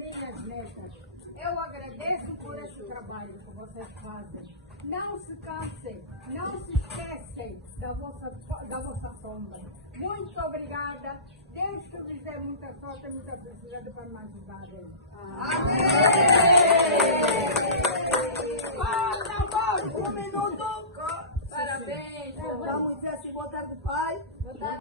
minhas netas, eu agradeço por esse trabalho que vocês fazem. Não se cansem, não se esquecem da vossa sombra. Muito obrigada. Deus que vos dê muita sorte e muita felicidade para me ajudarem. Amém! Um minuto. Parabéns! Vamos dizer assim, boa tarde, pai.